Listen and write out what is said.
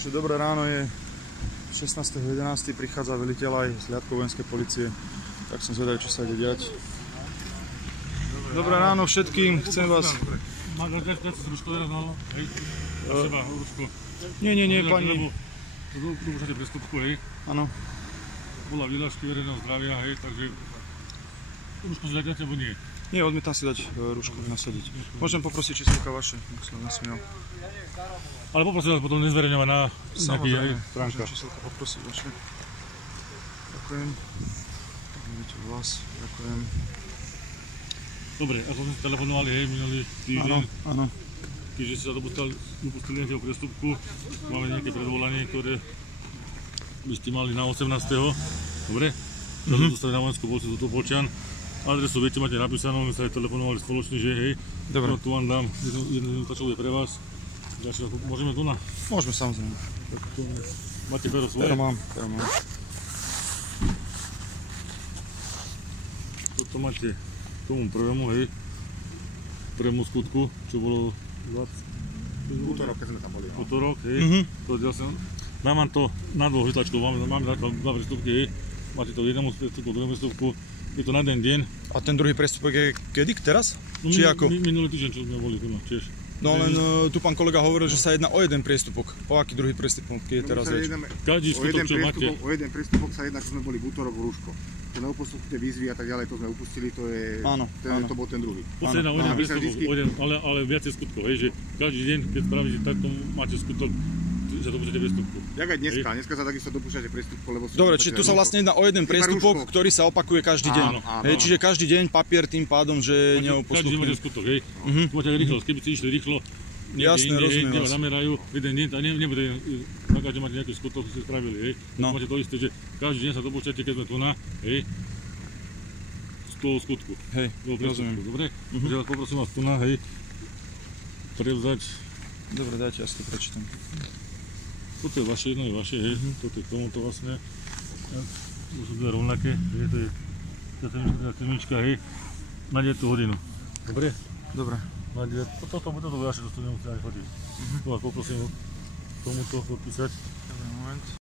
Takže dobré ráno, je 16.11. prichádza veliteľ aj z hliadkou vojenskej policie, tak som zvedavý, čo sa ide diať. Dobré ráno všetkým, chcem vás... Nie, pani... Dopúšťate prestupku, hej? Áno. Bola výhľašky verejného zdravia, hej, takže... Rúško si dáte, alebo nie? Nie, odmietam si dať rúško, nasadiť. Môžem poprosiť číslovka vaše, ak som nesmiel. Ale poprosím vás potom nezverejňovať na nejaký stránka. Môžem číslovka poprosiť vaše. Ďakujem. Vidíte vás, ďakujem. Dobre, ako sme si telefonovali, hej, minulý týždeň. Áno. Keďže si sa dopustili nejakého prestupku, máme nejaké predvolanie, ktoré by ste mali na 18. Dobre? Dostali na vojenskú policiu do Topolčian. Adresu viete, máte napísanú, my sa aj telefonovali spoločne, že hej. Dobre. Tu vám dám, jednu minúta, čo bude pre vás. Ďalšie, môžeme tu na? Môžeme, samozrejme. Máte pero svoje? Pero mám. Toto máte tomu prvému, hej. Prvému skutku, čo bolo 20... Útorok, keď sme tam boli. Útorok, hej. Dám vám to na dvoch vytlačkov, máme dva prestupky, hej. Máte to v jednom prestupku, v druhom prestupku. Je to na jeden deň. A ten druhý prestupok je kedy? Teraz? No, či ako? Minulý týždeň, čo sme boli tu, tiež. No len tu pán kolega hovoril, že sa jedná o jeden priestupok. O aký druhý priestupok je teraz reč? Každý skutok, čo máte. O jeden priestupok sa jedná, čo sme boli v útorok v Rúško. Ten neupustili tie výzvy a tak ďalej, to sme upustili, to je... Áno. To bol ten druhý. Posledná o jeden priestupok, ale viacej skutkov, hej, že každý deň, keď spravíte takto, máte skutok, že sa dopúšťate priestupku. Jak aj dneska sa takisto dopúšťate priestupku, lebo... Dobre, čiže tu sa vlastne jedná o jeden priestupok, ktorý sa opakuje každý deň. Áno. Čiže každý deň papier tým pádom, že neopostupný. Každý deň máte skutok, hej. Tu máte rýchlosť, keby ste išli rýchlo, jasné, rozumiem vás. Zamerajú, jeden deň, a nebude, na každý máte nejaký skutok, ste spravili, hej. Máte to isté, že každý deň sa dopúšťate, keď sme tu na, hej, z toho skutku. Hej, rozumiem. Dobre? Takže vás poprosím vás tu na, hej, prevzať. Dobre, dajte, ja si to prečítam. Toto je vaše, jedno je vaše, hej, toto je k tomuto vlastne. To sú dve rovnaké, hej, to je tá semička, hej, na 9 hodinu. Dobre? Dobre. Toto bude vaše, to nemusíte ani chodiť. Tu vás poprosím tomuto podpísať. Dobre, moment.